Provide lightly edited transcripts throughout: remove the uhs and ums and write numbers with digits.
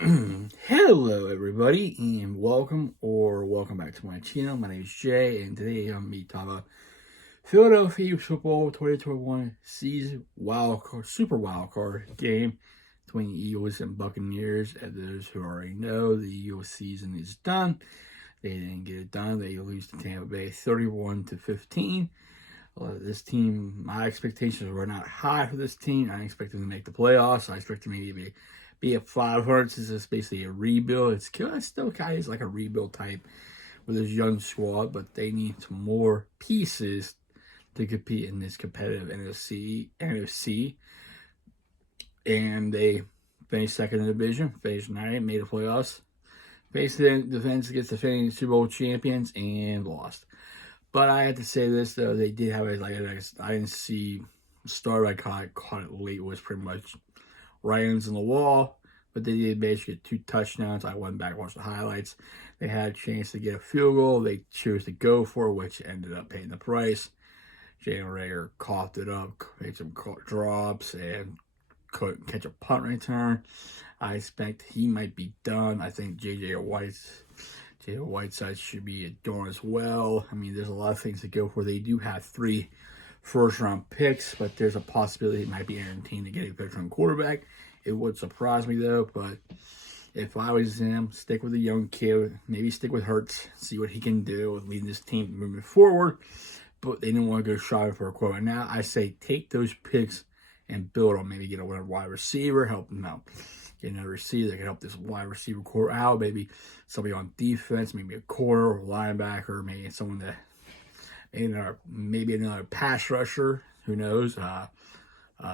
Hello, everybody, and welcome back to my channel. My name is Jay, and today I'm going to be talking about Philadelphia Eagles football 2021 season super wild card game between Eagles and Buccaneers. As those who already know, the Eagles season is done. They didn't get it done. They lose to Tampa Bay 31-15. This team, my expectations were not high for this team. I expected them to make the playoffs. I expected maybe be a 500 since it's basically a rebuild. It's still kind of like a rebuild type with this young squad, but they need some more pieces to compete in this competitive NFC. And they finished second in the division, finished 9th, made the playoffs, faced the defense against the defending Super Bowl champions, and lost. But I had to say this, though, they did have I didn't see the start I caught it late, was pretty much Ryan's in the wall, but they did basically get 2 touchdowns. I went back and watched the highlights. They had a chance to get a field goal. They chose to go for it, which ended up paying the price. Jalen Reagor coughed it up, made some drops, and couldn't catch a punt return. I expect he might be done. I think J.J. Whiteside should be done as well. I mean, there's a lot of things to go for. They do have 3 first-round picks, but there's a possibility it might be guaranteed to get a veteran quarterback. It would surprise me, though, but if I was him, stick with the young kid, maybe stick with Hurts, see what he can do with leading this team moving forward, but they didn't want to go shopping for a quarterback. Now, I say take those picks and build them. Maybe get a wide receiver, help them out. Get another receiver that can help this wide receiver core out, maybe somebody on defense, maybe a corner or linebacker, maybe someone that maybe another pass rusher, who knows,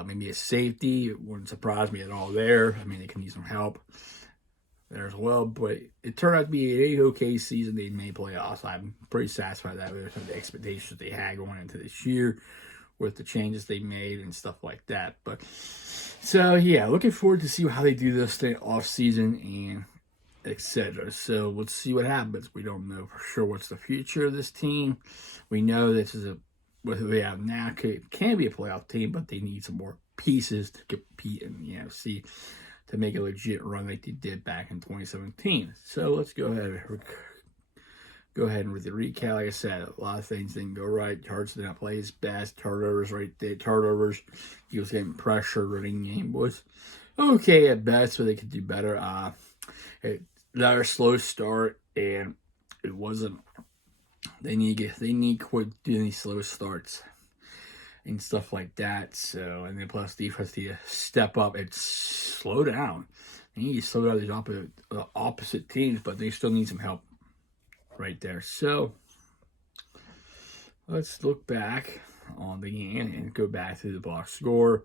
maybe a safety. It wouldn't surprise me at all there. I mean, they can use some help there as well, but it turned out to be an okay season. They made playoffs. I'm pretty satisfied with the expectations they had going into this year with the changes they made and stuff like that. But so yeah, looking forward to see how they do this thing off season and etc. So let's see what happens. We don't know for sure what's the future of this team. We know this is what they have now can be a playoff team, but they need some more pieces to compete in the NFC to make a legit run like they did back in 2017. So let's go ahead with the recap. Like I said, a lot of things didn't go right. Hurts did not play his best. Turnovers right there. He was getting pressure. Running game was okay at best, but they could do better. Another slow start, and it wasn't. They need to quit doing these slow starts and stuff like that. So, and then plus defense need to step up and slow down. They need to slow down these opposite teams, but they still need some help right there. So let's look back on the game and go back to the box score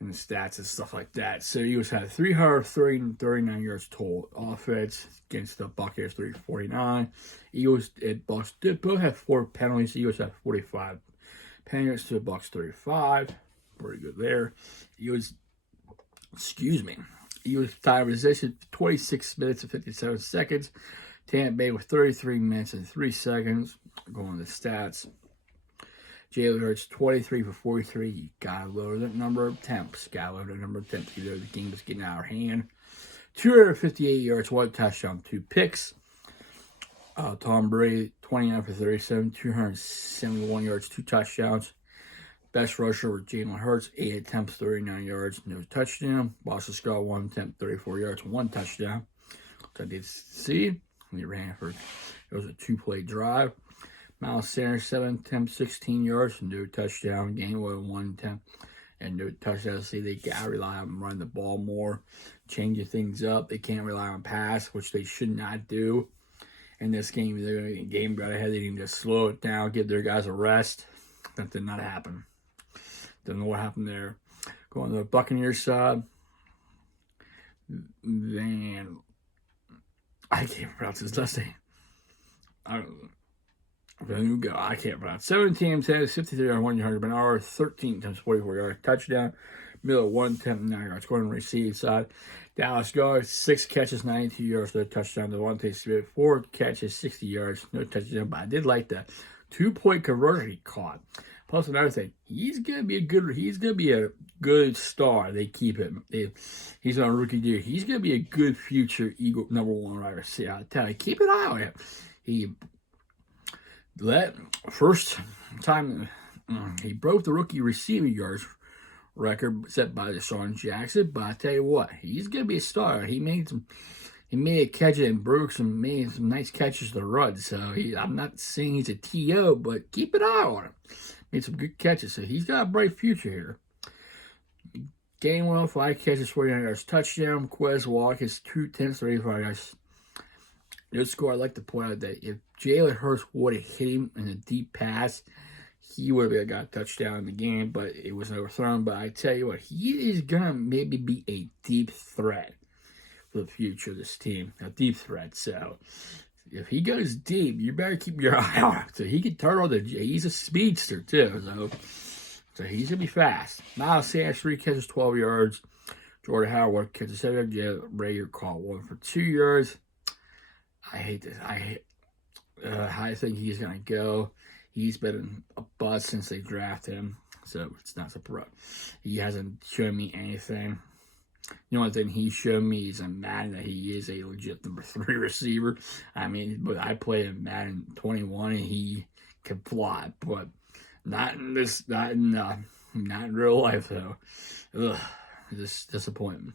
and the stats and stuff like that. So Eagles had 339 yards total offense against the Buccaneers 349. Eagles and Bucks did both have 4 penalties. Eagles had 45 penalties to the Bucks 35. Pretty good there. Eagles time possession 26 minutes and 57 seconds. Tampa Bay with 33 minutes and 3 seconds. Going to the stats. Jalen Hurts 23 for 43. You gotta lower the number of attempts. Either the game was getting out of hand. 258 yards, 1 touchdown, 2 picks. Tom Brady 29 for 37, 271 yards, 2 touchdowns. Best rusher was Jalen Hurts, 8 attempts, 39 yards, no touchdown. Boston Scott 1 attempt, 34 yards, 1 touchdown. So I did see. He ran for, it was a 2-play drive. Miles Sanders, 7 attempts, 16 yards, no touchdown. Gainwell, 1 attempt, and no touchdown. See, they got to rely on running the ball more, changing things up. They can't rely on pass, which they should not do. In this game, they're going to get game got ahead. They need to slow it down, give their guys a rest. That did not happen. Don't know what happened there. Going to the Buccaneers side, then I can't pronounce his last name. I can't pronounce. 17 attempts, 53 yards, 100 an hour, 13 attempts, 44 yards, touchdown. Miller, 1 attempt, 9 yards. Going to the receive side. Dallas Goddard, 6 catches, 92 yards, no touchdown. Devontae Smith, 4 catches, 60 yards, no touchdown. But I did like the 2-point conversion he caught. Plus another thing, he's gonna be a good star. They keep him. He's on a rookie deal. He's gonna be a good future Eagle #1 wide receiver. I tell you, keep an eye on him. First time he broke the rookie receiving yards record set by Deshaun Jackson. But I tell you what, he's gonna be a star. He made a catch and made some nice catches to run. So I'm not saying he's a TO, but keep an eye on him. Made some good catches. So he's got a bright future here. Game 1, 5 catches, 49 yards, touchdown. Quez Watkins, 2 attempts, 35 yards. Good score. I'd like to point out that if Jalen Hurts would have hit him in a deep pass, he would have got a touchdown in the game, but it was overthrown. But I tell you what, he is going to maybe be a deep threat for the future of this team. A deep threat. So if he goes deep, you better keep your eye on him. So he can turn on he's a speedster too. So he's going to be fast. Miles Sanders, 3 catches, 12 yards. Jordan Howard, 1 catch, 7 yards. Yeah, Rager caught 1 for 2 yards. I hate this. I think he's going to go. He's been a bust since they drafted him. So it's not surprising. He hasn't shown me anything. The only thing he showed me is in Madden that he is a legit #3 receiver. I mean, but I played in Madden 21 and he can fly, but not in real life though. Ugh, just disappointment.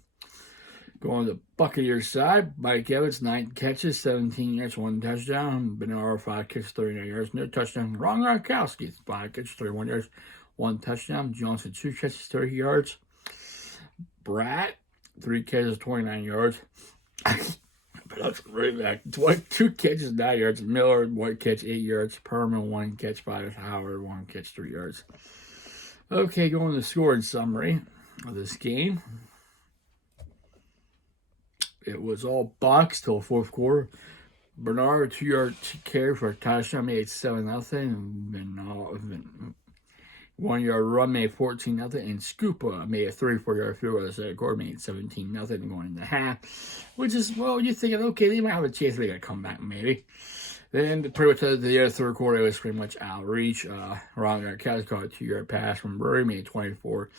Going to the Buccaneers side, Mike Evans, 9 catches, 17 yards, 1 touchdown. Bernard, 5 catches, 39 yards, no touchdown. Ron Gronkowski, 5 catches, 31 yards, 1 touchdown. Johnson, 2 catches, 30 yards. Bratt, 3 catches, 29 yards. But that's right back. 2 catches, 9 yards. Miller, 1 catch, 8 yards. Perman, 1 catch, 5 yards. Howard, 1 catch, 3 yards. Okay, going to the scoring summary of this game. It was all Bucs till the 4th quarter. Bernard, 2-yard carry for a touchdown, made 7-0. 1-yard run made 14-0, and Scoopa made a 34-yard field goal. The second quarter made 17-0 going into half, which is, well, you're thinking, okay, they might have a chance they're going to come back maybe. Then pretty much the other third quarter, it was pretty much outreach. Ron Gronkowski caught a 2-yard pass from Murray, made 24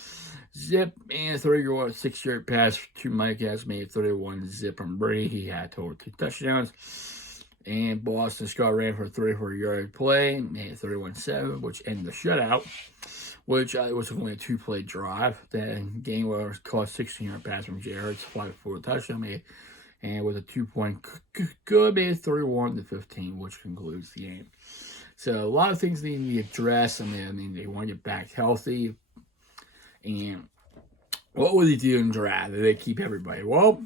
zip, and a 6-yard pass to Mike Evans, made 31 zip from Brady. He had total 2 touchdowns. And Boston Scott ran for a 34-yard play, made 31-7, which ended the shutout, which was only a 2-play drive. Then Gainwell caught a 16-yard pass from J. Hurts, 5-4 touchdown, and with a 2-point good, made 31-15, which concludes the game. So a lot of things need to be addressed. I mean, they want to get back healthy. And what would they do in draft? Did they keep everybody? Well,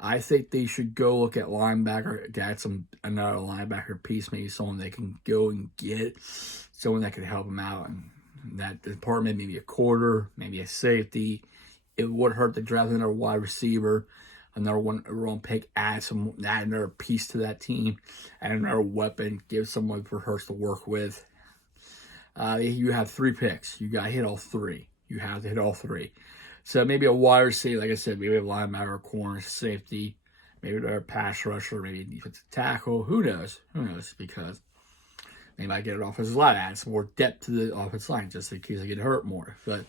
I think they should go look at linebacker, add another linebacker piece, maybe someone they can go and get, someone that could help them out in that department, maybe a quarter, maybe a safety. It would hurt to draft another wide receiver, another one pick, add another piece to that team, add another weapon, give someone for Hurts to work with. You have 3 picks. You got to hit all 3. You have to hit all 3. So maybe a wide receiver, like I said, maybe a linebacker, corner, safety, maybe a pass rusher, maybe a defensive tackle. Who knows? Because they might get an offensive line, add some more depth to the offensive line just in case they get hurt more. But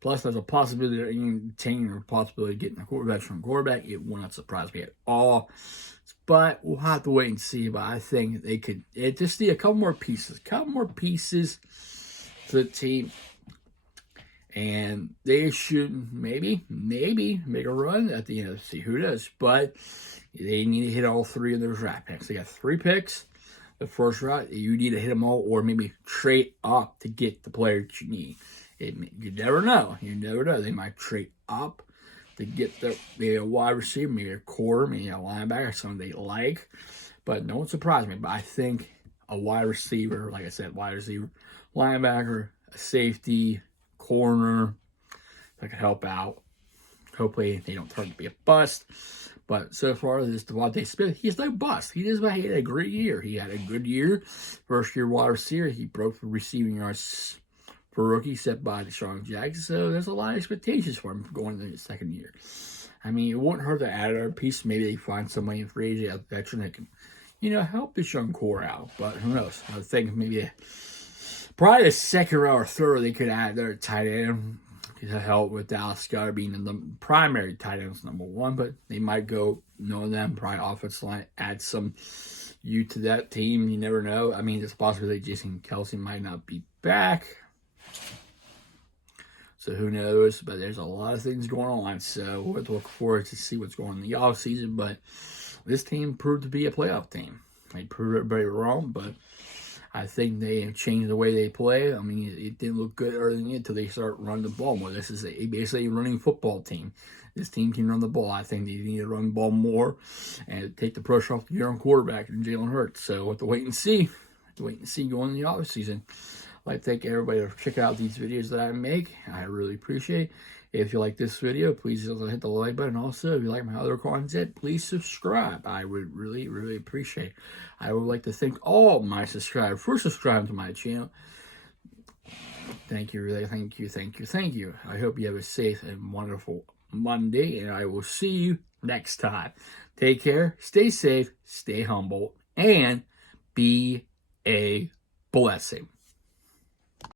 plus, there's a possibility of getting a veteran quarterback. It will not surprise me at all. But we'll have to wait and see. But I think they could just need a couple more pieces to the team. And they should maybe make a run at the end of the season. Who knows? But they need to hit all 3 of their draft picks. They got 3 picks. The first round, you need to hit them all or maybe trade up to get the player that you need. You never know. They might trade up to get maybe a wide receiver, maybe a quarter, maybe a linebacker, something they like. But no one surprised me. But I think a wide receiver, like I said, linebacker, a safety, corner that could help out. Hopefully they don't turn to be a bust. But so far, this Devontae Smith, he's no bust. He had a great year. He had a good year. First year wide receiver, he broke the receiving yards for rookie set by Deshaun Jackson. So there's a lot of expectations for him going into his second year. I mean, it wouldn't hurt to add another piece. Maybe they find somebody in free agent, a veteran that can, help this young core out. But who knows? I think maybe probably the second round or third they could add their tight end to help with Dallas Goedert being the primary tight ends number one. But they might go, knowing them, probably offensive line, add some youth to that team. You never know. I mean, it's possible that Jason Kelce might not be back. So who knows? But there's a lot of things going on. So we'll look forward to see what's going on in the offseason. But this team proved to be a playoff team. They proved everybody wrong, but I think they changed the way they play. I mean, it didn't look good early until they start running the ball more. This is basically a running football team. This team can run the ball. I think they need to run the ball more and take the pressure off the young quarterback and Jalen Hurts. So we'll have to wait and see. Going in the offseason. I'd like to thank everybody for checking out these videos that I make. I really appreciate it. If you like this video, please hit the like button. Also, if you like my other content, please subscribe. I would really, really appreciate it. I would like to thank all my subscribers for subscribing to my channel. Thank you, really. Thank you. I hope you have a safe and wonderful Monday, and I will see you next time. Take care, stay safe, stay humble, and be a blessing.